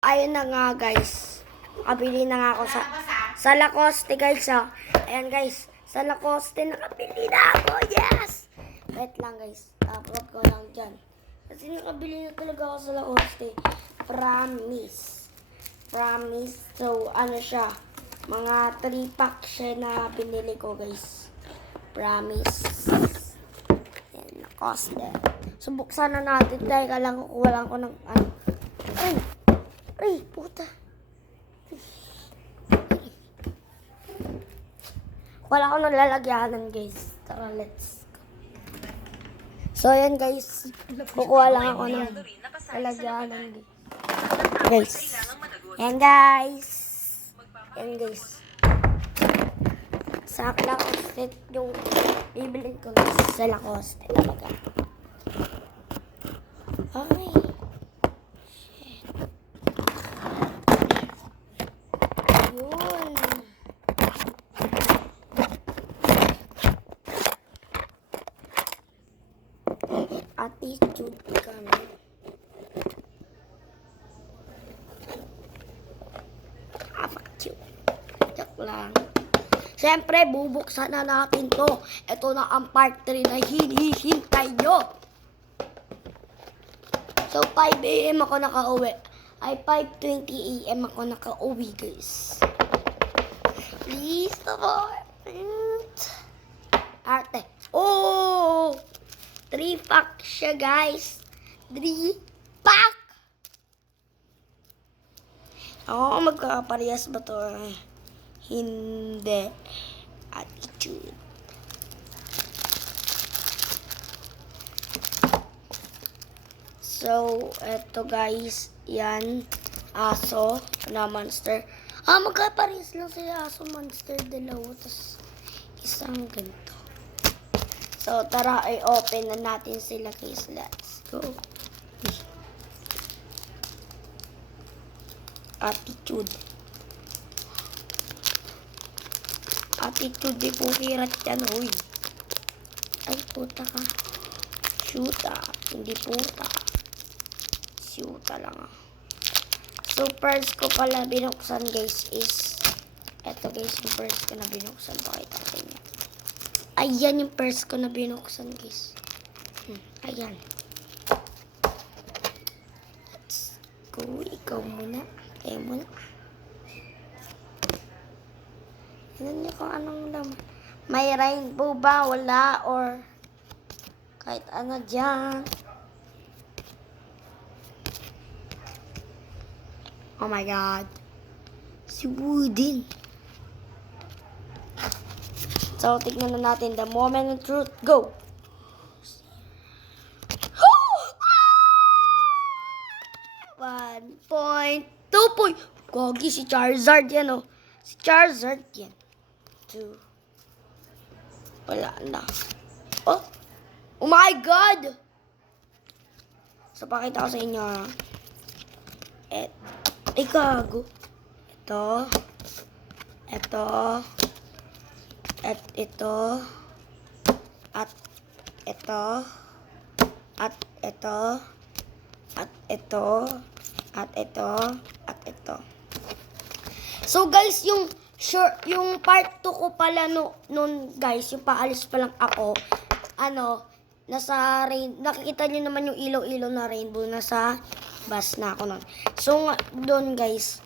Ayun na nga guys. Nakabili na nga ako sa Lacoste guys. Ayan guys. Sa Lacoste nakabili na ako. Yes! Wait lang guys. Upload ko lang dyan. Kasi nakabili na talaga ako sa Lacoste. Promise. Promise. So ano siya. Mga 3-pack siya na binili ko guys. Promise. Ayan, Lacoste. So buksan na natin. Dahil lang kukuha ko ng ano. Ay, puta. Wala ko nalalagyanan, guys. Tara, let's go. So, ayan, guys. Kukuha lang ako ng lalagyanan, guys. Ayan, guys. Ayan, guys. Sa Lacoste yung bibilin ko sa Lacoste talaga. Okay. Attitude kami. Cute. Joke lang. Siyempre, bubuksan na natin to. Ito na ang part 3 na hinihintay nyo. So, 5 AM ako nakauwi. Ay, 5:20 AM ako nakauwi, guys. Please, support. Arte. Oh! 3-pack siya, guys. 3-pack! Oo, magkaparehas ba to? Hindi. Attitude. So, eto guys. Yan. Aso na monster. Magkaparehas lang sila. Aso, monster, dalawa. Tapos, isang ganito. So, tara, i-open na natin sila, guys. Let's go. Attitude. Attitude, di po kirat yan, huy. Ay, puta ka. Shoota. Hindi puta. Shoota lang. So, first ko pala binuksan, guys, is eto, guys, yung first ko na binuksan. Pakita ko sa inyo. Ayan yung purse ko na binuksan, guys. Ayan. Let's go. Ikaw muna. Kayo muna. Tignan nyo kung anong laman. May rainbow ba? Wala? Or kahit ano dyan. Oh my God. Si Woodin. So, tignan na natin the moment of truth. Go! 1.2 point. Gogi, si Charizard yan, oh. Si Charizard yan. 2. Wala na. Oh! Oh my God! So, pakita ko sa inyo, ha. Ay, gago. Ito. Ito. At ito, at ito, at ito, at ito, at ito, at ito. So guys, yung part 2 ko pala noon guys, yung paalis pa lang ako, nasa nakikita niyo naman yung ilaw-ilaw na rainbow, nasa bus na ako noon. So doon guys,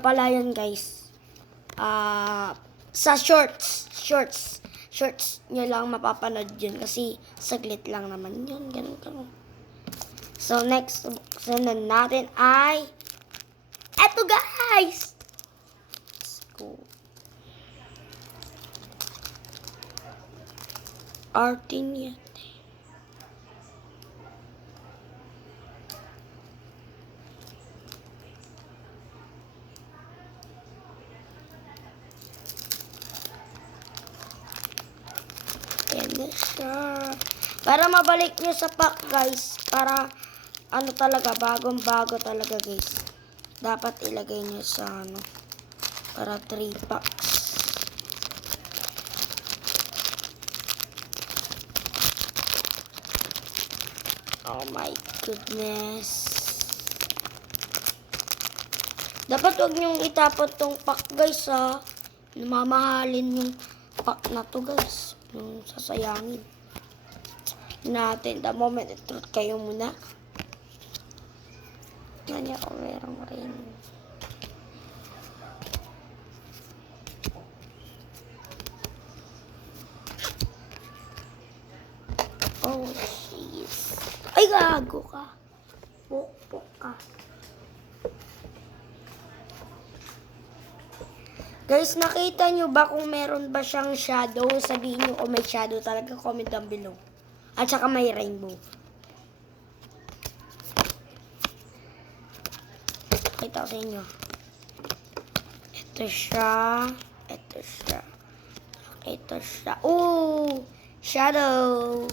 pala yun guys, sa shorts nyo lang mapapanood yun kasi saglit lang naman yun, ganun. So next buksan natin ay eto guys. Let's go. Artin. Ayan na siya. Para mabalik nyo sa pack, guys. Para, talaga, bagong-bago talaga, guys. Dapat ilagay nyo sa, para 3 packs. Oh my goodness. Dapat huwag niyong itapon tong pack guys ha. Mamahalin yung pack na to guys. Yung sasayangin natin. The moment truth kayo muna. Nanya ko merong rin. Oh, jeez. Ay, gago ka. Pukpuk ka. Guys, nakita nyo ba kung meron ba siyang shadow? Sabihin nyo kung may shadow talaga. Comment down below. At saka may rainbow. Kita ko sa inyo. Ito siya. Ito siya. Ito siya. Oh! Shadow!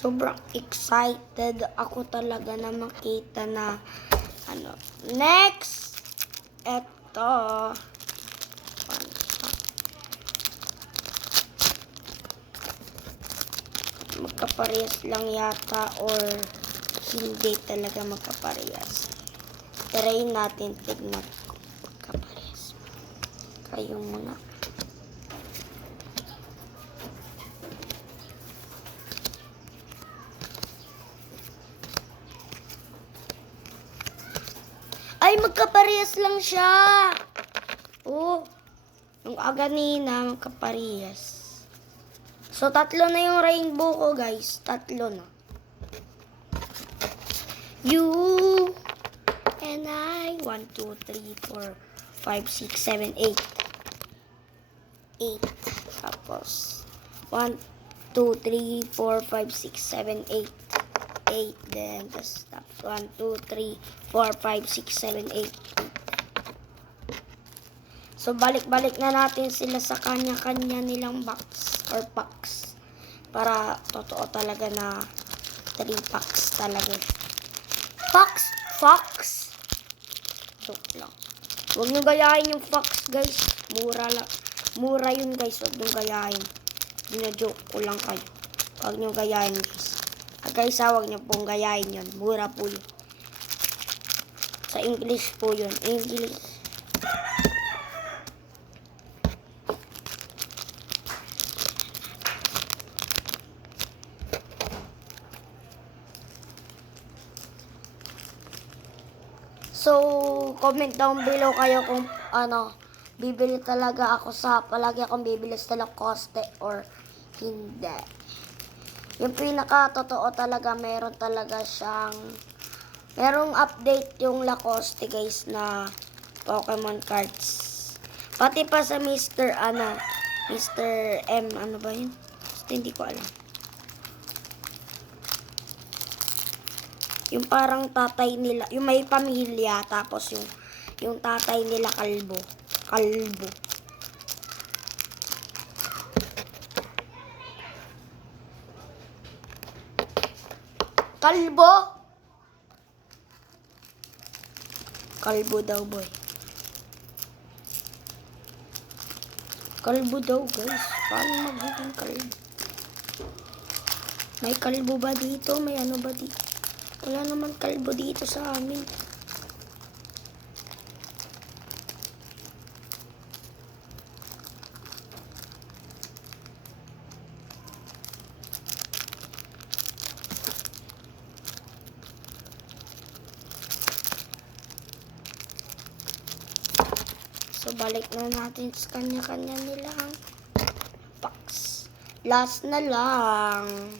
Sobrang excited ako talaga na makita na ano. Next! Eto. Magkaparehas lang yata or hindi talaga magkaparehas. Try natin tignan kung magkaparehas. Kayo muna. Ay, magkaparehas lang siya. Oh, yung aganina, magkaparehas. So, 3 na yung rainbow ko, guys. 3 na. You and I. 1, 2, 3, 4, 5, 6, 7, 8. 8. Tapos, 1, 2, 3, 4, 5, 6, 7, 8. 8 then tapos 1, 2, 3, 4, 5, 6, 7, 8. So balik-balik na natin sila sa kanya-kanya nilang box or packs para totoo talaga na 3 packs talaga. Fox. Joke lang. Huwag nyo gayahin yung fox guys. Mura yun guys. Huwag nyo gayahin. Joke ko lang kayo. Huwag nyo gayahin guys. Guys, huwag niyo pong gayahin yun. Mura po yun. Sa English po yun. English. So, comment down below kayo kung bibili talaga ako palagi akong bibili sa Lacoste or hindi. Yung pinaka-totoo talaga, merong update yung Lacoste guys na Pokemon cards. Pati pa sa Mr. M, ano ba yun? Hindi ko alam. Yung parang tatay nila, yung may pamilya, tapos yung tatay nila kalbo. Kalbo daw boy. Kalbo daw guys. Paano magiging kalbo? May kalbo ba dito? May ano ba dito? Wala naman kalbo dito sa amin. So, balik na natin sa kanya-kanya nilang packs. Last na lang.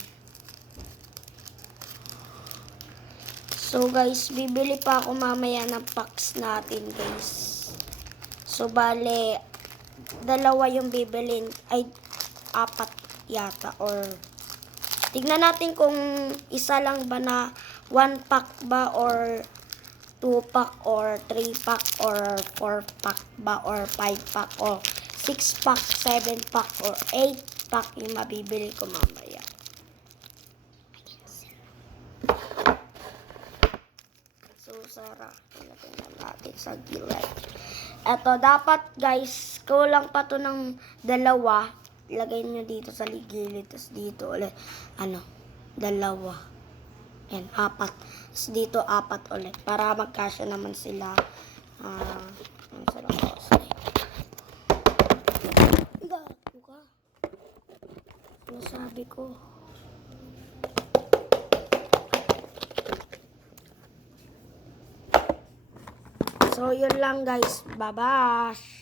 So, guys, bibili pa ako mamaya ng packs natin, guys. So, bale, 2 yung bibilin. Ay, 4 yata. Or, tignan natin kung isa lang ba na 1 pack ba or 2 pack or 3 pack or 4 pack ba or 5 pack or 6 pack, 7 pack or 8 pack yung mabibili ko mamaya. So, sorry. Tara, ilagay na natin sa gilid. Eto, dapat guys, kulang pa to ng dalawa. Ilagay nyo dito sa gilid, tapos dito ulit, dalawa. Yan, apat. Tapos dito, apat ulit. Para magkasya naman sila. Ang sarap ko. Gago ka. Ano sabi ko? So, yun lang guys. Bye-bye.